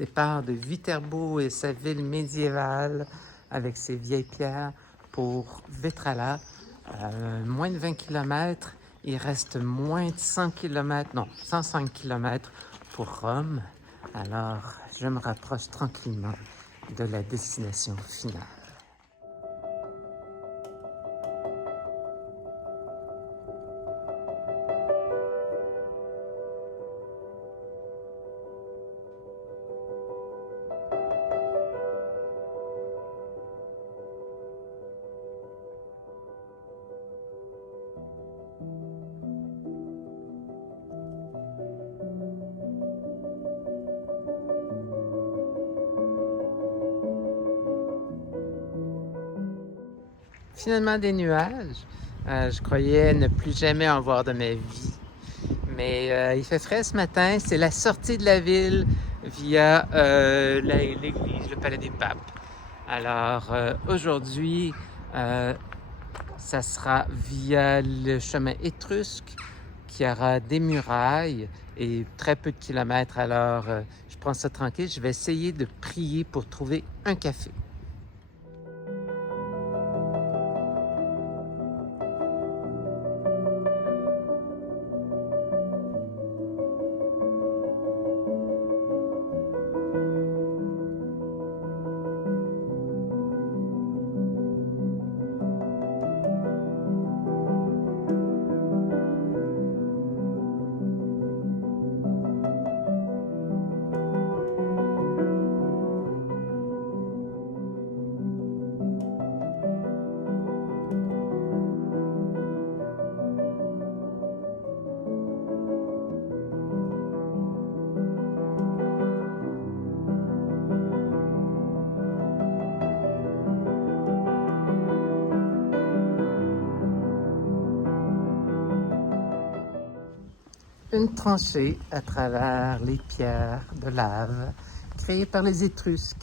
départ de Viterbo et sa ville médiévale avec ses vieilles pierres pour Vetralla. Moins de 20 km, il reste moins de 100 km, non, 105 km pour Rome. Alors, je me rapproche tranquillement de la destination finale. Finalement, des nuages. Je croyais ne plus jamais en voir de ma vie. Mais il fait frais ce matin. C'est la sortie de la ville via l'église, le Palais des Papes. Alors aujourd'hui, ça sera via le chemin étrusque qui aura des murailles et très peu de kilomètres. Alors je prends ça tranquille. Je vais essayer de prier pour trouver un café. Une tranchée à travers les pierres de lave créées par les Étrusques.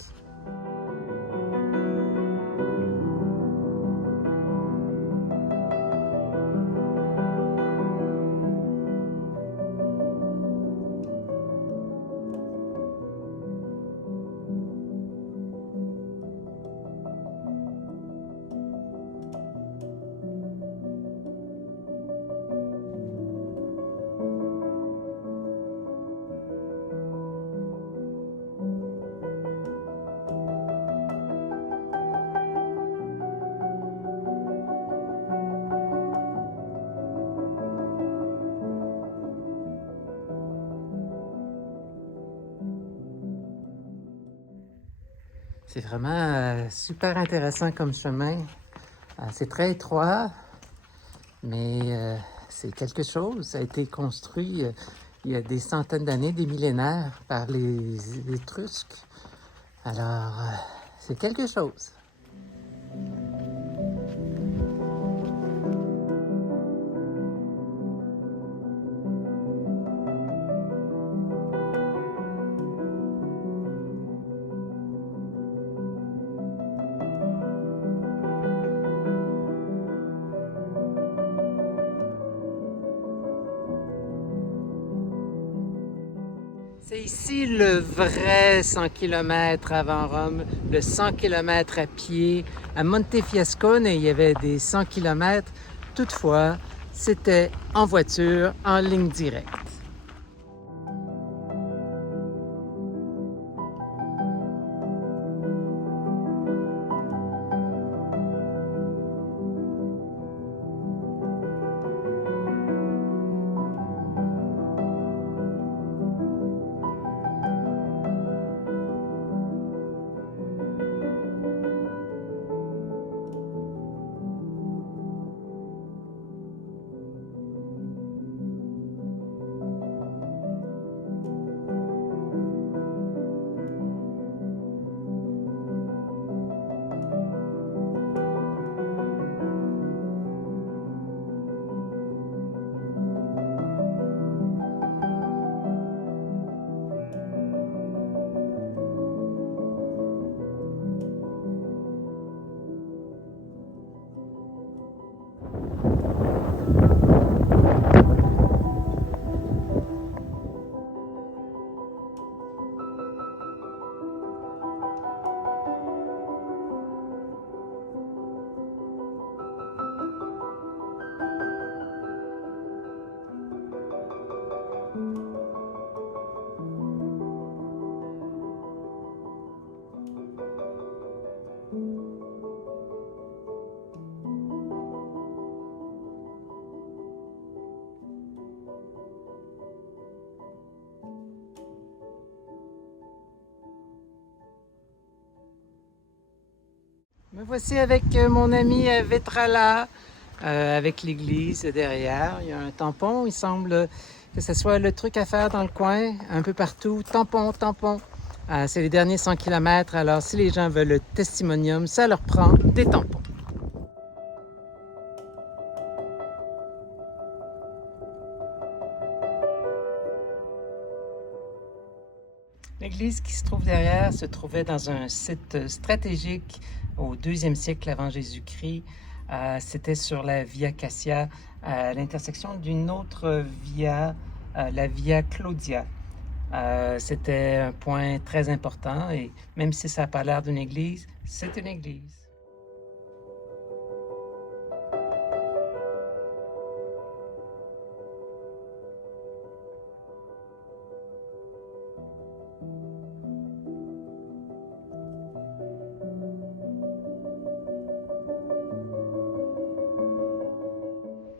C'est vraiment super intéressant comme chemin. C'est très étroit, mais c'est quelque chose. Ça a été construit il y a des centaines d'années, des millénaires, par les Étrusques. Alors, c'est quelque chose. C'est ici le vrai 100 km avant Rome, le 100 km à pied. À Montefiascone, il y avait des 100 km. Toutefois, c'était en voiture, en ligne directe. Me voici avec mon ami Vetrala, avec l'église derrière. Il y a un tampon, il semble que ce soit le truc à faire dans le coin, un peu partout. Tampon, tampon. C'est les derniers 100 km, alors si les gens veulent le testimonium, ça leur prend des tampons. L'église qui se trouve derrière se trouvait dans un site stratégique au 2e siècle avant Jésus-Christ. C'était sur la Via Cassia, à l'intersection d'une autre via, la Via Claudia. C'était un point très important et même si ça n'a pas l'air d'une église, c'est une église.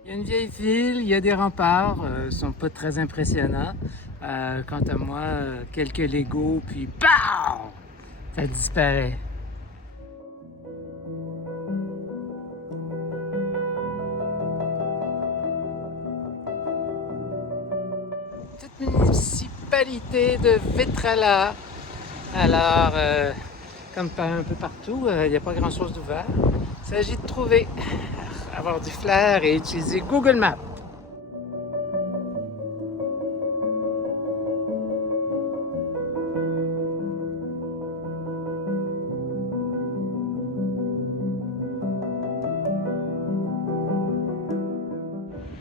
Il y a une vieille ville, il y a des remparts, ne sont pas très impressionnants. Quant à moi, quelques Legos, puis POW! Ça disparaît. Toute municipalité de Vetrala. Alors, comme un peu partout, il n'y a pas grand-chose d'ouvert. Il s'agit de trouver, avoir du flair et utiliser Google Maps.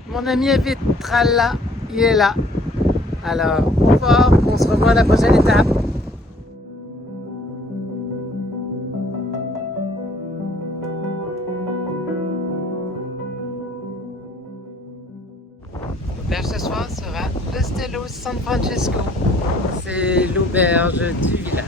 Mon ami Vetrala, il est là. Alors, au revoir, on se revoit à la prochaine étape. L'auberge ce soir sera l'Ostello San Francesco. C'est l'auberge du village.